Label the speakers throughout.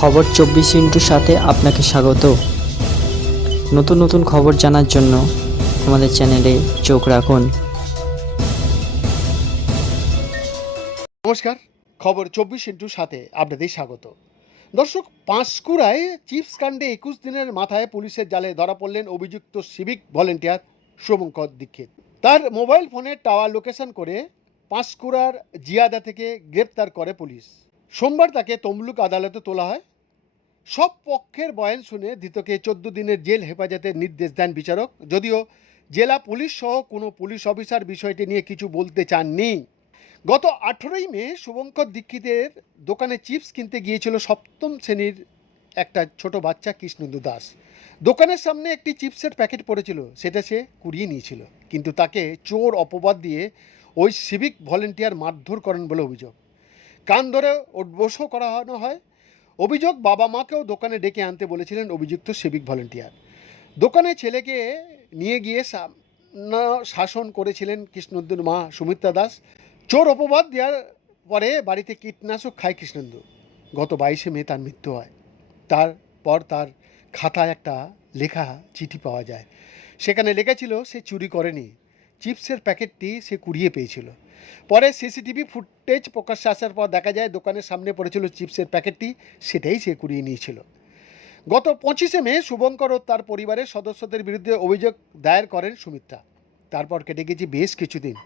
Speaker 1: খবর চব্বিশ ইন্টুর সাথে আপনাকে স্বাগত। নতুন নতুন খবর জানার জন্য আমাদের চ্যানেলে চোখ রাখুন।
Speaker 2: নমস্কার, খবর চব্বিশ ইন্টুর সাথে আপনাদের স্বাগত। দর্শক, পাঁশকুড়ায় চিপস কাণ্ডে একুশ দিনের মাথায় পুলিশের জালে ধরা পড়লেন অভিযুক্ত সিভিক ভলেন্টিয়ার শুভঙ্কর দীক্ষিত। তার মোবাইল ফোনে টাওয়ার লোকেশন করে পাঁশকুড়ার জিয়াদা থেকে গ্রেপ্তার করে পুলিশ। সোমবার তাকে তমলুক আদালতে তোলা হয়। সব পক্ষের বয়ান শুনে ধৃতকে চোদ্দ দিনের জেল হেফাজতের নির্দেশ দেন বিচারক। যদিও জেলা পুলিশ সহ কোনো পুলিশ অফিসার বিষয়টি নিয়ে কিছু বলতে চাননি। গত আঠেরোই মে শুভঙ্কর দীক্ষিতের দোকানে চিপস কিনতে গিয়েছিল সপ্তম শ্রেণির একটা ছোট বাচ্চা কৃষ্ণেন্দু দাস। দোকানের সামনে একটি চিপসের প্যাকেট পড়েছিল, সেটা সে কুড়িয়ে নিয়েছিল। কিন্তু তাকে চোর অপবাদ দিয়ে ওই সিভিক ভলেন্টিয়ার মারধর করেন বলে অভিযোগ। কান ধরে উদ্বোসও করানো হয় অভিযোগ বাবা মাকেও দোকানে ডেকে আনতে বলেছিলেন অভিযুক্ত সিভিক ভলেন্টিয়ার। দোকানে ছেলেকে নিয়ে গিয়ে সামনা শাসন করেছিলেন কৃষ্ণেন্দুর মা সুমিত্রা দাস। চোর অপবাদ দেওয়ার পরে বাড়িতে কীটনাশক খায় কৃষ্ণেন্দু। গত বাইশে মে তার মৃত্যু হয়। তারপর তার খাতায় একটা লেখা চিঠি পাওয়া যায়। সেখানে লেখা ছিল, সে চুরি করেনি। চিপসের প্যাকেটটি সে কুড়িয়ে পেয়েছিল। পরে সিসিটিভি ফুটেজ প্রকাশ্যে আসার পর দেখা যায় দোকানের সামনে পড়েছিল চিপসের প্যাকেটটি, সেটাই সে কুড়িয়ে নিয়েছিল। গত পঁচিশে মে শুভঙ্কর ও তার পরিবারের সদস্যদের বিরুদ্ধে অভিযোগ দায়ের করেন সুমিত্রা। তারপর কেটে গেছে বেশ কিছুদিন।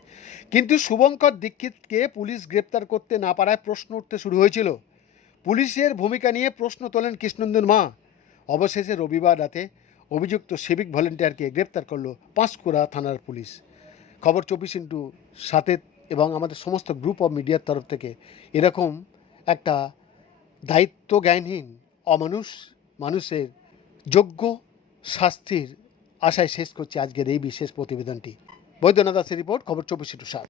Speaker 2: কিন্তু শুভঙ্কর দীক্ষিতকে পুলিশ গ্রেপ্তার করতে না পারায় প্রশ্ন উঠতে শুরু হয়েছিল। পুলিশের ভূমিকা নিয়ে প্রশ্ন তোলেন কৃষ্ণন্দন মা। অবশেষে রবিবার রাতে অভিযুক্ত সিভিক ভলেন্টিয়ারকে গ্রেপ্তার করল পাঁশকুড়া থানার পুলিশ। খবর চব্বিশ ইন্টু সাথে এবং আমাদের সমস্ত গ্রুপ অফ মিডিয়ার তরফ থেকে এরকম একটা দায়িত্ব জ্ঞানহীন অমানুষ মানুষের যোগ্য শাস্তির আশায় শেষ করছি আজকের এই বিশেষ প্রতিবেদনটি। বৈদ্যনাথ দাসের রিপোর্ট, খবর চব্বিশ ইন্টু সাত।